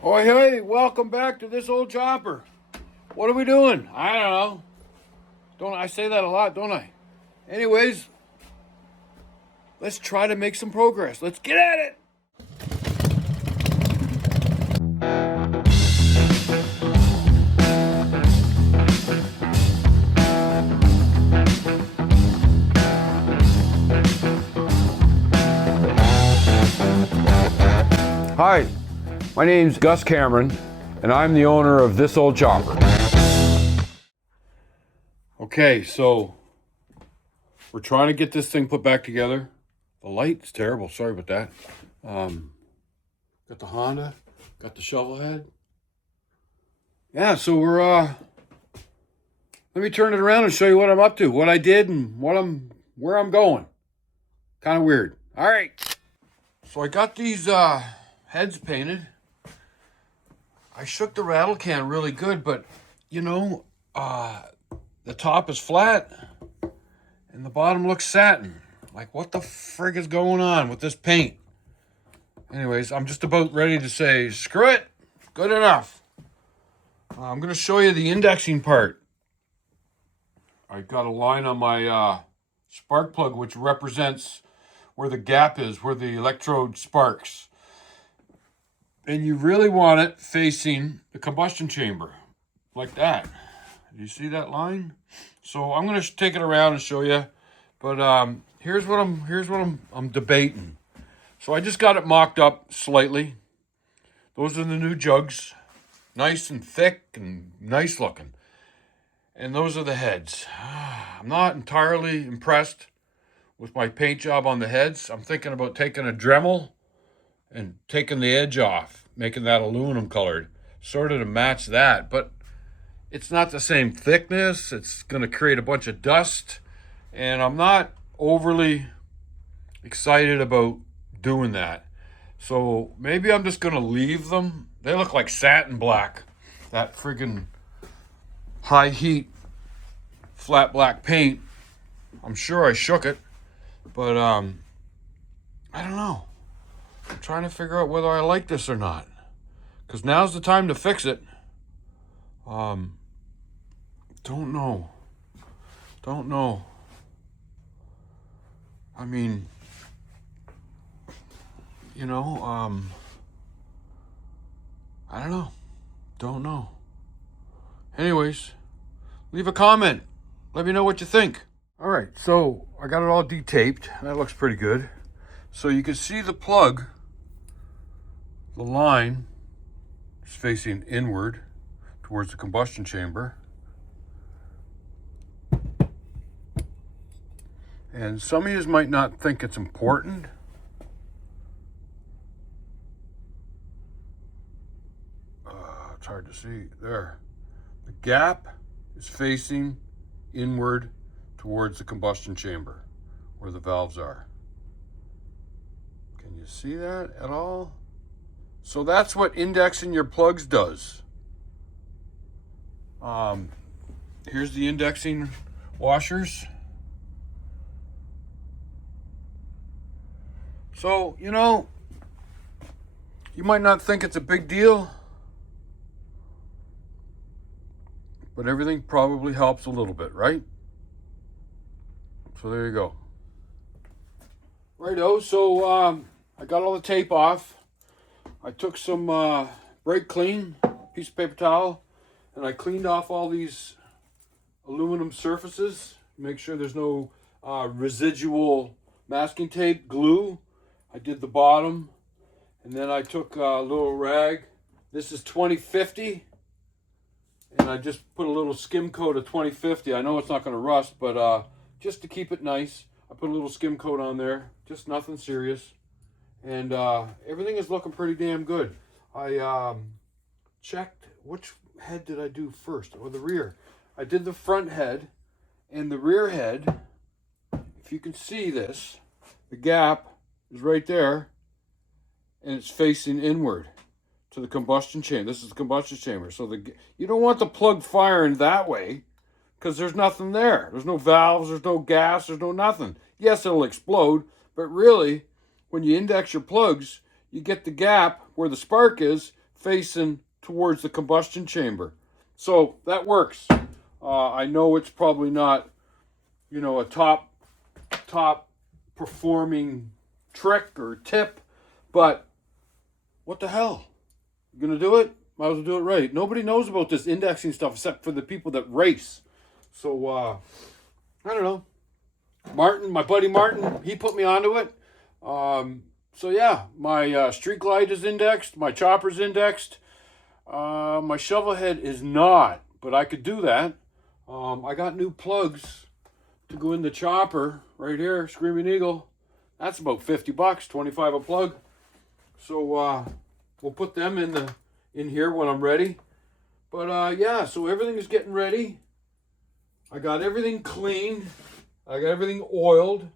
Oh, hey, welcome back to this old chopper. What are we doing? I don't know. Don't I say that a lot, don't I? Anyways, let's try to make some progress. Let's get at it. Hi, my name's Gus Cameron, and I'm the owner of This Old Chopper. Okay, so we're trying to get this thing put back together. The light's terrible. Sorry about that. Got the Honda, got the shovel head. Yeah, so we're let me turn it around and show you what I'm up to, what I did, and where I'm going. Kind of weird. All right. So I got these heads painted. I shook the rattle can really good, but you know, the top is flat and the bottom looks satin. Like, what the frig is going on with this paint? Anyways, I'm just about ready to say, screw it, good enough. I'm going to show you the indexing part. I got a line on my spark plug which represents where the gap is, where the electrode sparks. And you really want it facing the combustion chamber, like that. Do you see that line? So I'm going to take it around and show you. But here's what I'm debating. So I just got it mocked up slightly. Those are the new jugs, nice and thick and nice looking. And those are the heads. I'm not entirely impressed with my paint job on the heads. I'm thinking about taking a Dremel and taking the edge off, making that aluminum colored, sort of to match that. But it's not the same thickness. It's going to create a bunch of dust. And I'm not overly excited about doing that. So maybe I'm just going to leave them. They look like satin black. That friggin' high heat flat black paint. I'm sure I shook it. But I don't know. I'm trying to figure out whether I like this or not. Because now's the time to fix it. Don't know. I mean, you know, I don't know. Don't know. Anyways, leave a comment. Let me know what you think. All right, so I got it all detaped. That looks pretty good. So you can see the plug, the line is facing inward towards the combustion chamber. And some of you might not think it's important. It's hard to see there. The gap is facing inward towards the combustion chamber where the valves are. Can you see that at all? So that's what indexing your plugs does. Here's the indexing washers. So, you know, you might not think it's a big deal, but everything probably helps a little bit, right? So there you go. Righto, so I got all the tape off. I took some brake clean, piece of paper towel, and I cleaned off all these aluminum surfaces. Make sure there's no residual masking tape, glue. I did the bottom, and then I took a little rag. This is 2050, and I just put a little skim coat of 2050. I know it's not going to rust, but just to keep it nice, I put a little skim coat on there. Just nothing serious, and everything is looking pretty damn good. I checked which head did I do first, or the rear. I did the front head, and the rear head. If you can see this, the gap is right there, and it's facing inward to the combustion chamber. This is the combustion chamber. So you don't want the plug firing that way because there's nothing there. There's no valves, there's no gas, there's no nothing. Yes, it'll explode, but really, when you index your plugs, you get the gap where the spark is facing towards the combustion chamber. So that works. I know it's probably not, you know, a top performing trick or tip, but what the hell? You gonna do it? Might as well do it right. Nobody knows about this indexing stuff except for the people that race. So I don't know. Martin, my buddy Martin, he put me onto it. So yeah, my Street Glide is indexed, my chopper's indexed. My shovel head is not, but I could do that. I got new plugs to go in the chopper right here, Screaming Eagle. That's about 50 bucks, 25 a plug. So we'll put them in here when I'm ready. But yeah, so everything is getting ready. I got everything cleaned. I got everything oiled.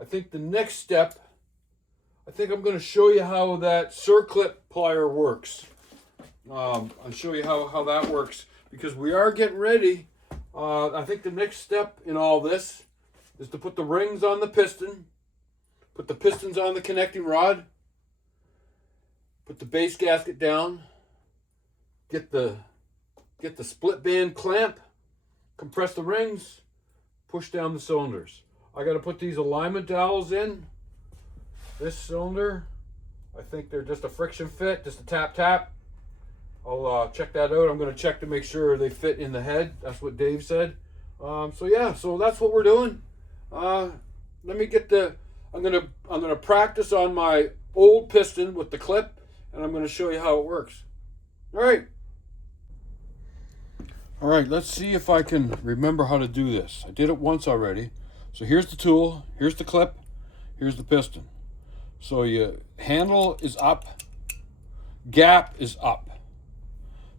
I think the next step, I think I'm going to show you how that Circlip plier works. I'll show you how that works, because we are getting ready. I think the next step in all this is to put the rings on the piston, put the pistons on the connecting rod, put the base gasket down, get the split band clamp, compress the rings, push down the cylinders. I got to put these alignment dowels in. This cylinder, I think they're just a friction fit, just a tap. I'll check that out. I'm going to check to make sure they fit in the head. That's what Dave said. So yeah, so that's what we're doing. Let me get I'm gonna practice on my old piston with the clip, and I'm going to show you how it works. All right, let's see if I can remember how to do this. I did it once already. So here's the tool, here's the clip, here's the piston. So your handle is up, gap is up.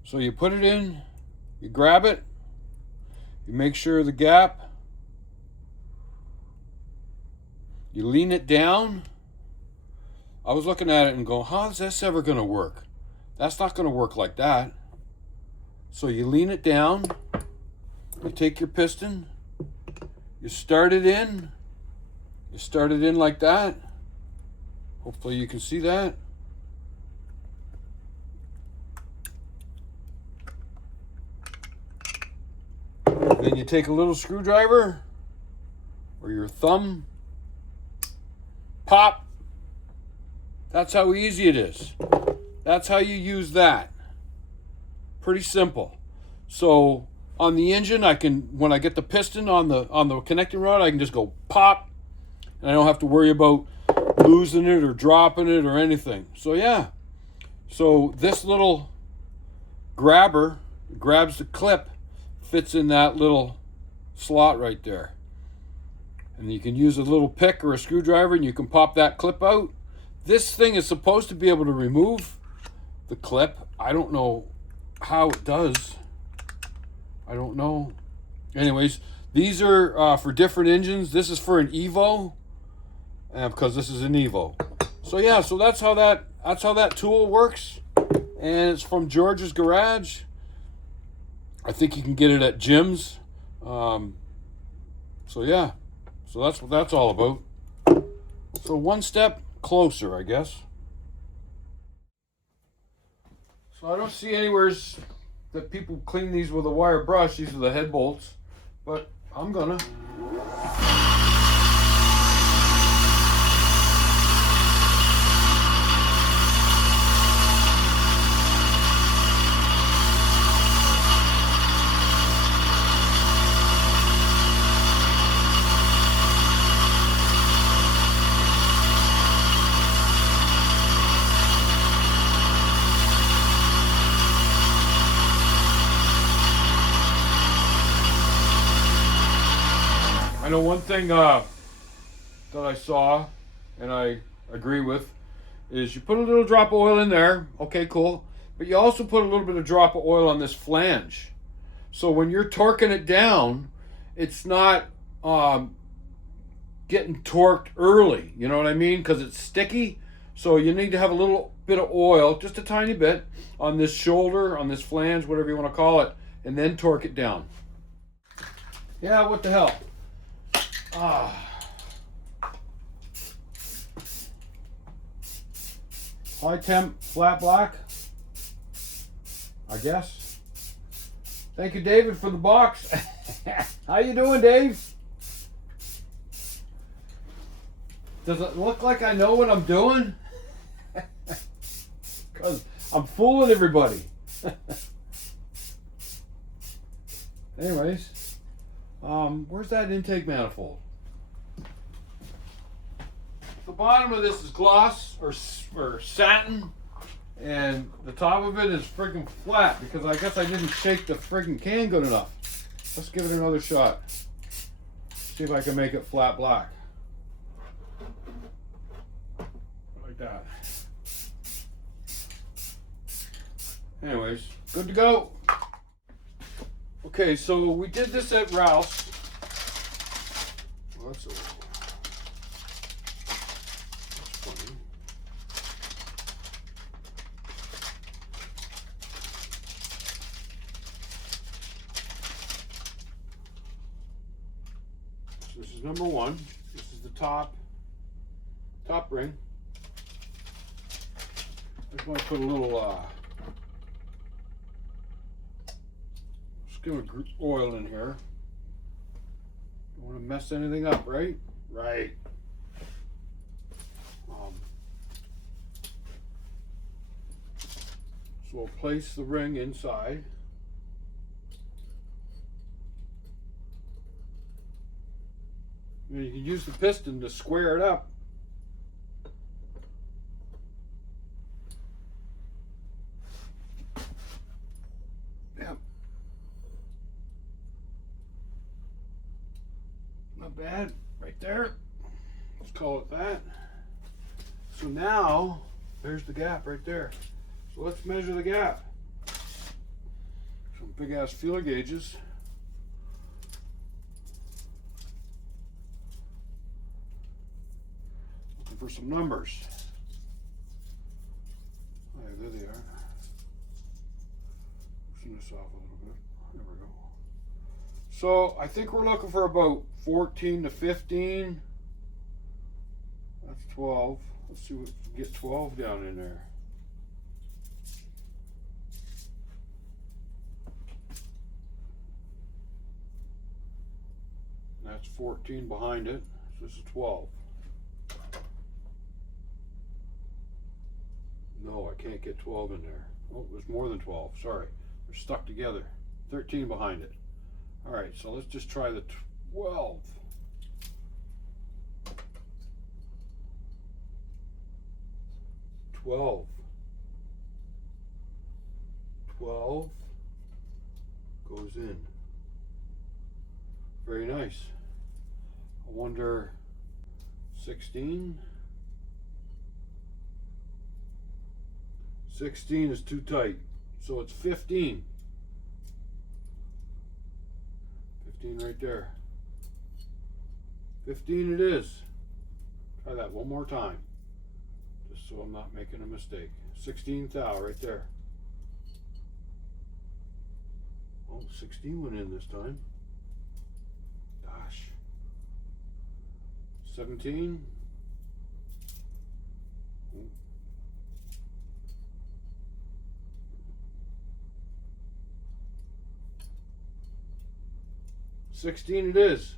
So you put it in, you grab it, you make sure the gap, you lean it down. I was looking at it and going, how's this ever going to work? That's not going to work like that. So you lean it down, you take your piston, you start it in like that. Hopefully you can see that. Then you take a little screwdriver or your thumb, pop. That's how easy it is. That's how you use that. Pretty simple. So on the engine, when I get the piston on the connecting rod, I can just go pop, and I don't have to worry about losing it or dropping it or anything. So yeah. So this little grabber grabs the clip, fits in that little slot right there. And you can use a little pick or a screwdriver and you can pop that clip out. This thing is supposed to be able to remove the clip. I don't know how it does. I don't know. Anyways, these are for different engines. This is for an Evo, because this is an Evo. So yeah, so that's how that tool works, and it's from George's Garage. I think you can get it at gyms. So yeah, so that's what that's all about. So one step closer, I guess. So I don't see anywhere that people clean these with a wire brush. These are the head bolts, but I'm gonna. I know one thing that I saw, and I agree with, is you put a little drop of oil in there. Okay, cool. But you also put a little bit of drop of oil on this flange. So when you're torquing it down, it's not getting torqued early. You know what I mean? Because it's sticky. So you need to have a little bit of oil, just a tiny bit, on this shoulder, on this flange, whatever you want to call it, and then torque it down. Yeah, what the hell? High temp, flat black. I guess. Thank you, David, for the box. How you doing, Dave? Does it look like I know what I'm doing? Because I'm fooling everybody. Anyways, where's that intake manifold? The bottom of this is gloss or satin, and the top of it is freaking flat because I guess I didn't shake the freaking can good enough. Let's give it another shot. See if I can make it flat black. Like that. Anyways, good to go. Okay, so we did this at Ralph's. Well, that's funny. So this is number one. This is the top ring. I just want to put a little skim of oil in here. Don't want to mess anything up, right? Right. So we'll place the ring inside. You can use the piston to square it up. Yep. Not bad, right there. Let's call it that. So now, there's the gap right there. So let's measure the gap. Some big ass feeler gauges. Looking for some numbers. Oh, yeah, there they are. Loosen this off a little bit. There we go. So I think we're looking for about 14 to 15. That's 12. Let's see what we can get 12 down in there. That's 14 behind it, so this is 12. No, I can't get 12 in there. Oh, there's more than 12, sorry. They're stuck together. 13 behind it. All right, so let's just try the 12. 12. 12 goes in. Very nice. I wonder, 16? 16 is too tight, so it's 15. 15 right there. 15 it is. Try that one more time, just so I'm not making a mistake. 16 thou right there. Oh, 16 went in this time. Gosh. 17. Oh. 16 it is.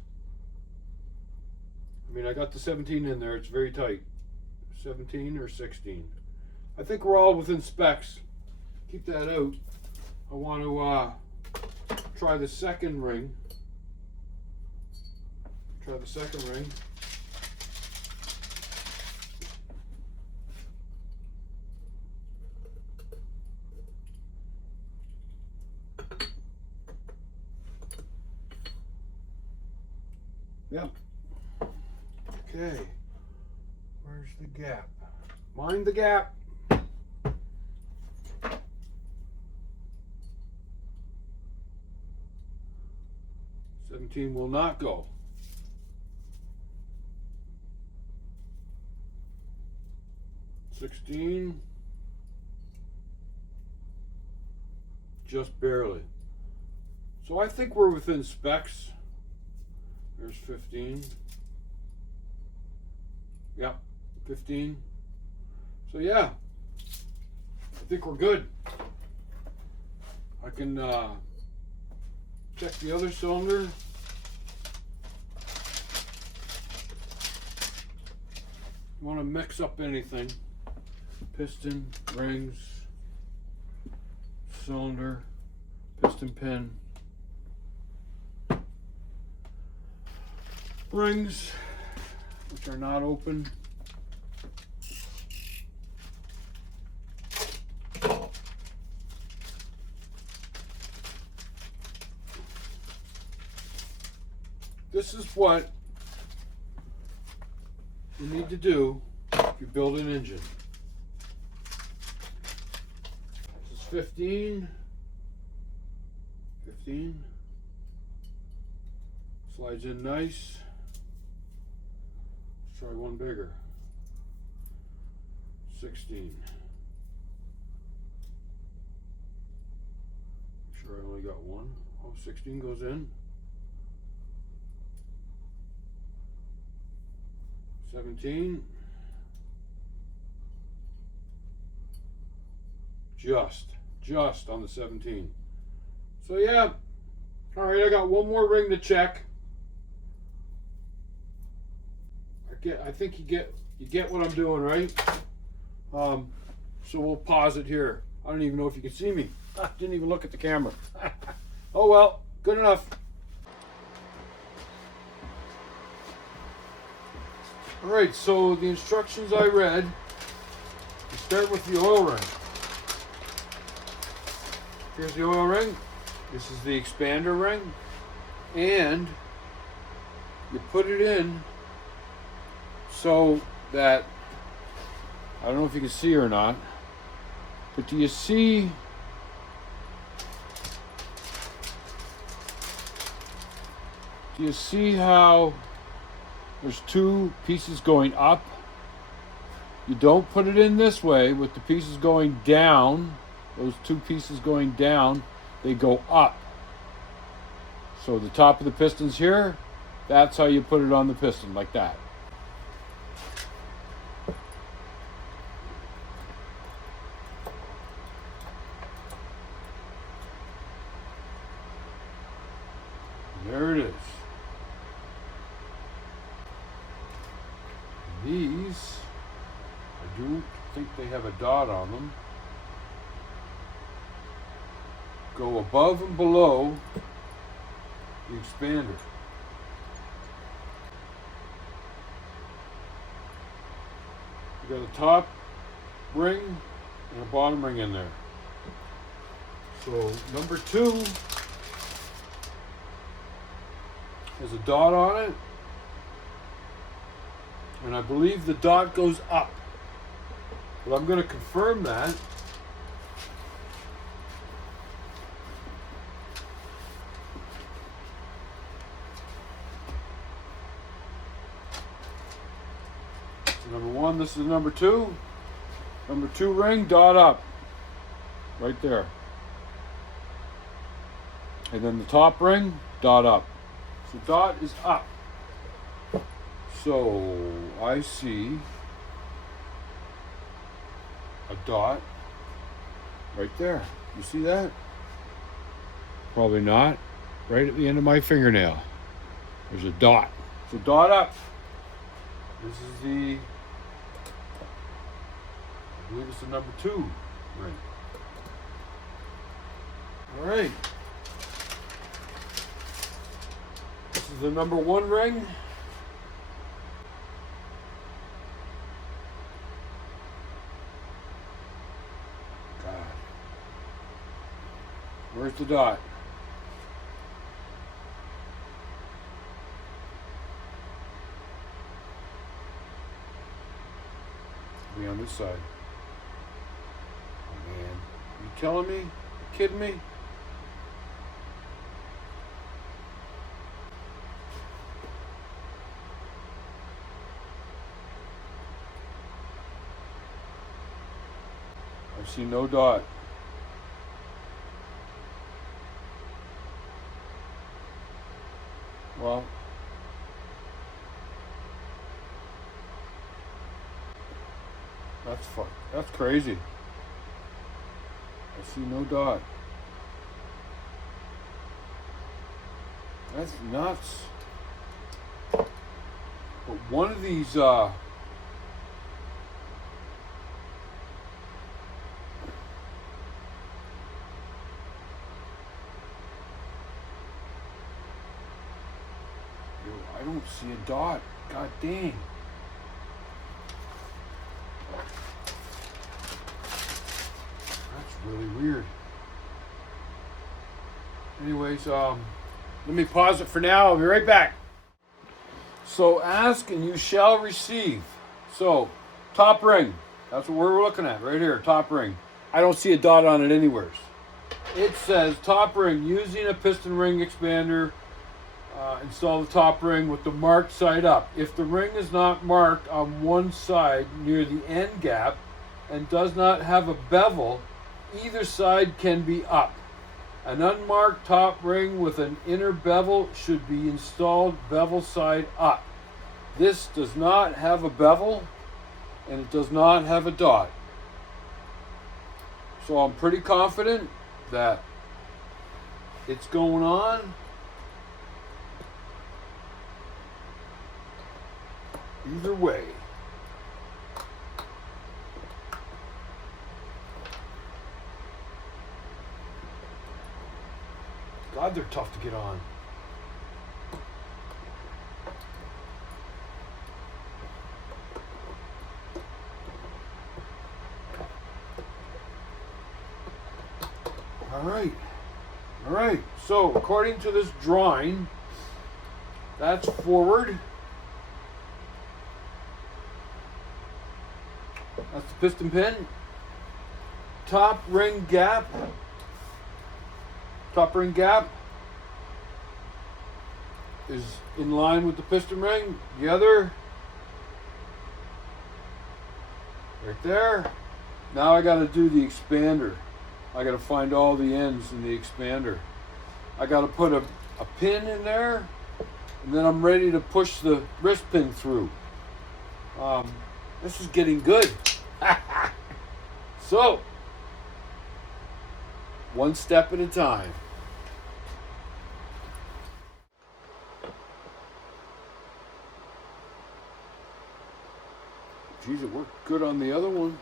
I mean, I got the 17 in there. It's very tight. 17 or 16. I think we're all within specs. Keep that out. I want to try the second ring. Try the second ring. Yep. Okay. Where's the gap? Mind the gap. Will not go. 16, just barely. So I think we're within specs. There's 15. Yep, 15. So yeah, I think we're good. I can check the other cylinder. Want to mix up anything. Piston, rings, cylinder, piston pin, rings, which are not open. This is what you need to do if you build an engine. This is 15. Slides in nice. Let's try one bigger. 16. Sure, I only got one. Oh, 16 goes in. 17. Just on the 17. So yeah, all right, I got one more ring to check. I think you get what I'm doing, right? So we'll pause it here. I don't even know if you can see me. I didn't even look at the camera. Oh well, good enough. All right, so the instructions I read, you start with the oil ring. Here's the oil ring. This is the expander ring. And you put it in so that, I don't know if you can see or not, but do you see how there's two pieces going up? You don't put it in this way with the pieces going down. Those two pieces going down, they go up. So the top of the piston's here. That's how you put it on the piston, like that. There it is. These, I do think they have a dot on them, go above and below the expander. You got a top ring and a bottom ring in there. So number 2 has a dot on it, and I believe the dot goes up, but I'm going to confirm that. Number 1, this is number 2. Number 2 ring, dot up. Right there. And then the top ring, dot up. So dot is up. So I see a dot right there. You see that? Probably not. Right at the end of my fingernail. There's a dot. So dot up. This is the, I believe it's the number 2 ring. All right. This is the number 1 ring. God. Where's the dot? Be on this side. Oh man. You telling me? You kidding me? I see no dot. Well, that's crazy. I see no dot. That's nuts. But one of these, I don't see a dot. God dang. That's really weird. Anyways, let me pause it for now. I'll be right back. So ask and you shall receive. So top ring. That's what we're looking at right here. Top ring. I don't see a dot on it anywhere. It says top ring using a piston ring expander. Install the top ring with the marked side up. If the ring is not marked on one side near the end gap and does not have a bevel, either side can be up. An unmarked top ring with an inner bevel should be installed bevel side up. This does not have a bevel and it does not have a dot. So I'm pretty confident that it's going on. Either way. God, they're tough to get on. All right. So according to this drawing, that's forward. That's the piston pin. Top ring gap is in line with the piston ring. The other, right there. Now I got to do the expander. I got to find all the ends in the expander. I got to put a pin in there, and then I'm ready to push the wrist pin through. This is getting good. So, one step at a time. Geez, it worked good on the other one.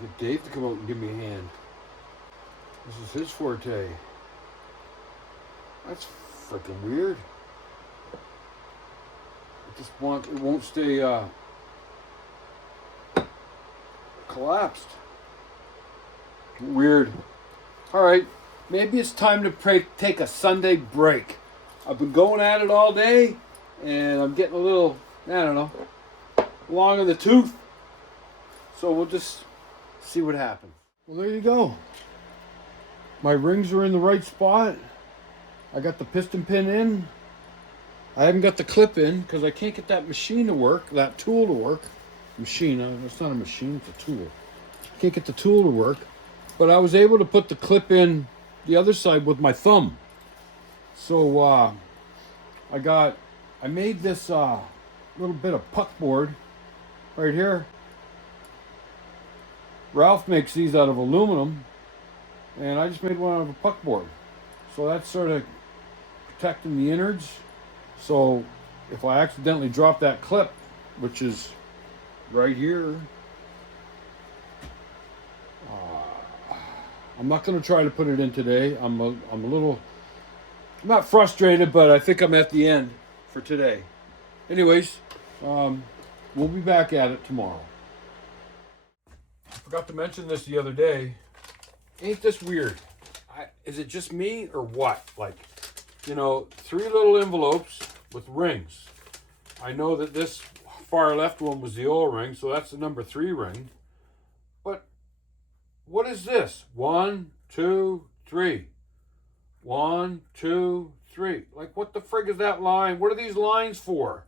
Get Dave to come out and give me a hand. This is his forte. That's freaking weird. It won't stay collapsed. Weird. All right, maybe it's time to take a Sunday break. I've been going at it all day, and I'm getting a little, I don't know, long in the tooth. So we'll just see what happens. Well, there you go. My rings are in the right spot. I got the piston pin in. I haven't got the clip in because I can't get that machine to work, that tool to work. Machine, it's not a machine, it's a tool. Can't get the tool to work. But I was able to put the clip in the other side with my thumb. So I made this little bit of puck board right here. Ralph makes these out of aluminum, and I just made one out of a puck board. So that's sort of protecting the innards. So if I accidentally drop that clip, which is right here, I'm not going to try to put it in today. I'm not frustrated, but I think I'm at the end for today. Anyways, we'll be back at it tomorrow. I forgot to mention this the other day. Ain't this weird? Is it just me or what? Like, 3 little envelopes with rings. I know that this far left one was the O-ring, so that's the number 3 ring. But what is this? 1, 2, 3. 1, 2, 3. Like, what the frig is that line? What are these lines for?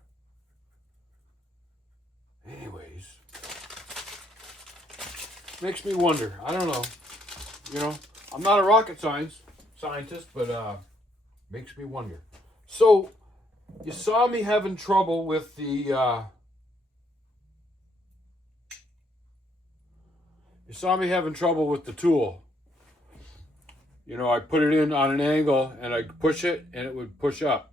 Anyways, makes me wonder. I don't know. I'm not a rocket scientist, but makes me wonder. So, you saw me having trouble with the You saw me having trouble with the tool. You know, I put it in on an angle and I'd push it and it would push up.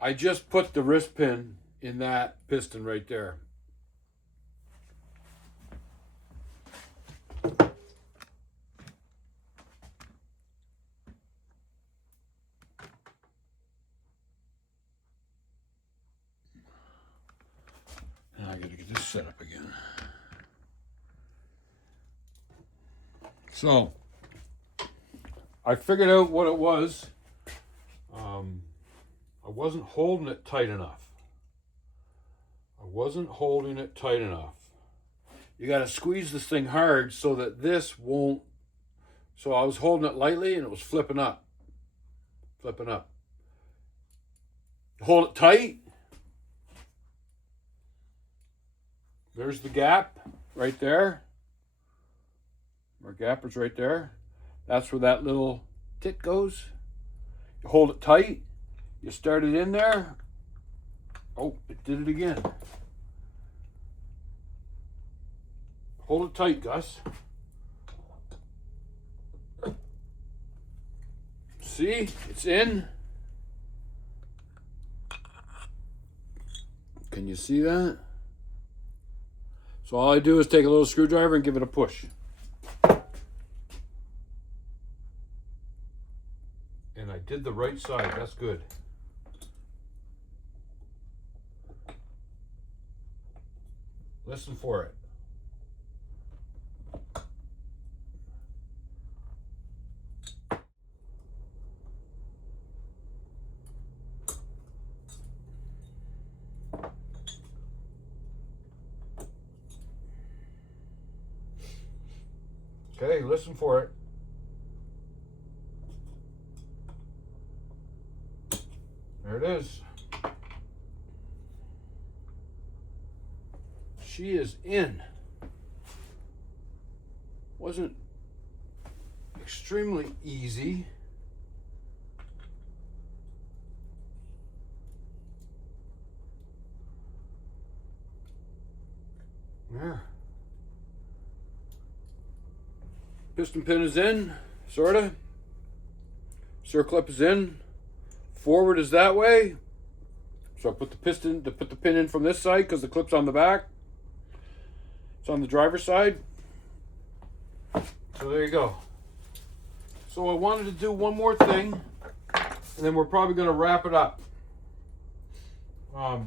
I just put the wrist pin in that piston right there. Now I gotta get this set up again. So, I figured out what it was. I wasn't holding it tight enough. You gotta squeeze this thing hard so that this won't, so I was holding it lightly and it was flipping up. Hold it tight. There's the gap right there. Our gapper's right there. That's where that little tit goes. You hold it tight. You start it in there. Oh, it did it again. Hold it tight, Gus. See, it's in. Can you see that? So all I do is take a little screwdriver and give it a push. And I did the right side, that's good. Listen for it. Okay, listen for it. There it is. She is in. Wasn't extremely easy. Yeah. Piston pin is in, sorta. Circlip is in. Forward is that way. So I put the pin in from this side because the clip's on the back. It's on the driver's side. So there you go. So I wanted to do one more thing, and then we're probably going to wrap it up. I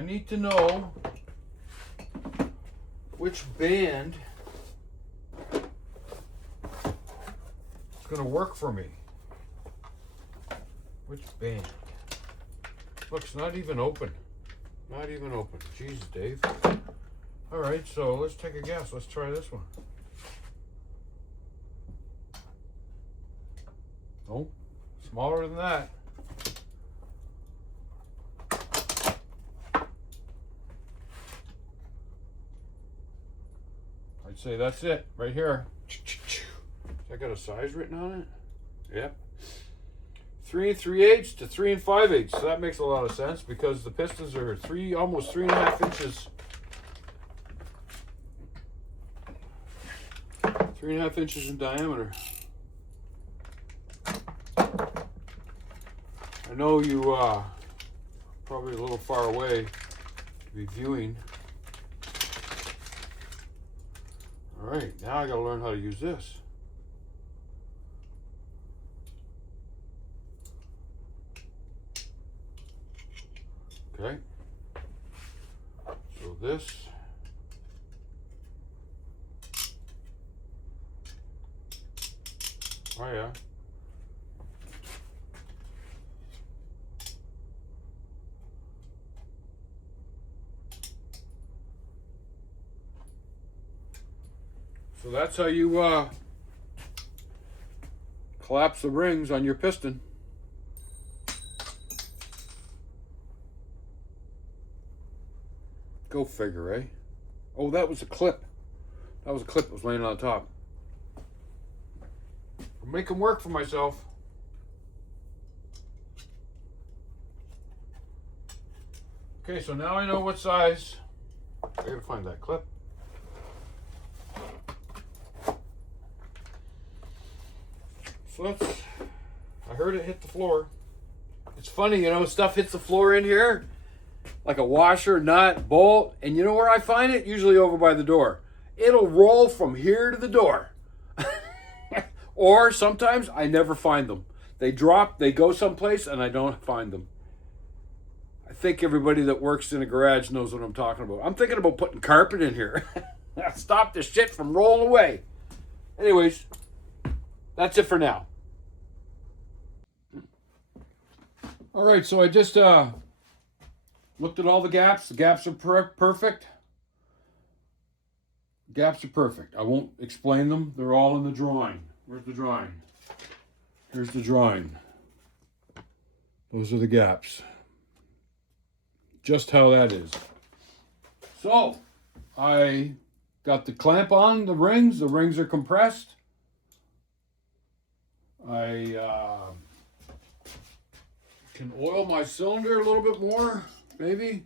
need to know which band is going to work for me. Which band? Look, it's not even open. Not even open. Jesus, Dave. All right, so let's take a guess. Let's try this one. Oh, smaller than that. I'd say that's it right here. I got a size written on it. Yep. 3 3/8 to 3 5/8. So that makes a lot of sense because the pistons are almost 3.5 inches. 3.5 inches in diameter. I know you probably a little far away to be viewing. All right, now I gotta learn how to use this. Okay, so this, oh yeah, so that's how you collapse the rings on your piston. Go figure, eh? Oh, that was a clip. That was a clip that was laying on top. I'm making work for myself. Okay, so now I know what size I gotta find that clip. So I heard it hit the floor. It's funny, you know, stuff hits the floor in here, like a washer, nut, bolt, and you know where I find it? Usually over by the door. It'll roll from here to the door. Or sometimes I never find them. They drop, they go someplace, and I don't find them. I think everybody that works in a garage knows what I'm talking about. I'm thinking about putting carpet in here. Stop this shit from rolling away. Anyways, that's it for now. All right, so I just looked at all the gaps. The gaps are perfect. Gaps are perfect. I won't explain them. They're all in the drawing. Where's the drawing? Here's the drawing. Those are the gaps. Just how that is. So, I got the clamp on the rings. The rings are compressed. I can oil my cylinder a little bit more, maybe.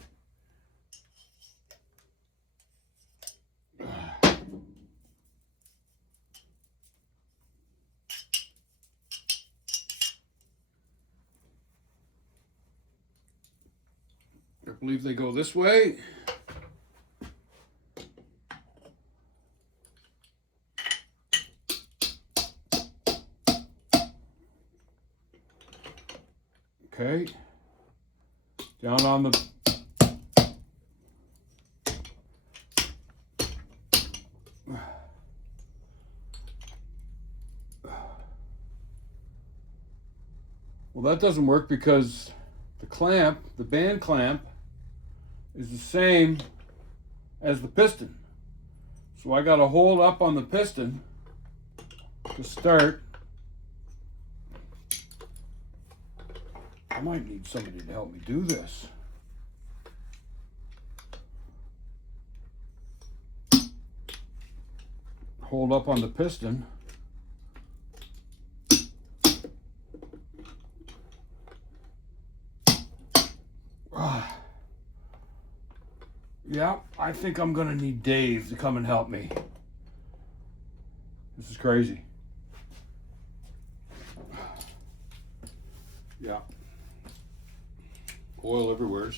I believe they go this way. Okay. Down on the well, that doesn't work because the clamp, the band clamp, is the same as the piston. So I got to hold up on the piston to start. I might need somebody to help me do this. Hold up on the piston. Yeah, I think I'm gonna need Dave to come and help me. This is crazy. Yeah. Oil everywhere.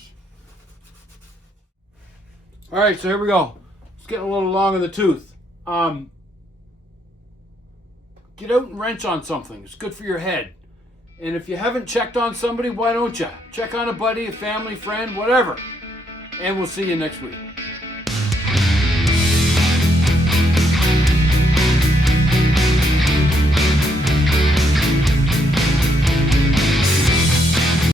All right, so here we go. It's getting a little long in the tooth. Get out and wrench on something. It's good for your head. And if you haven't checked on somebody, why don't you? Check on a buddy, a family, friend, whatever. And we'll see you next week.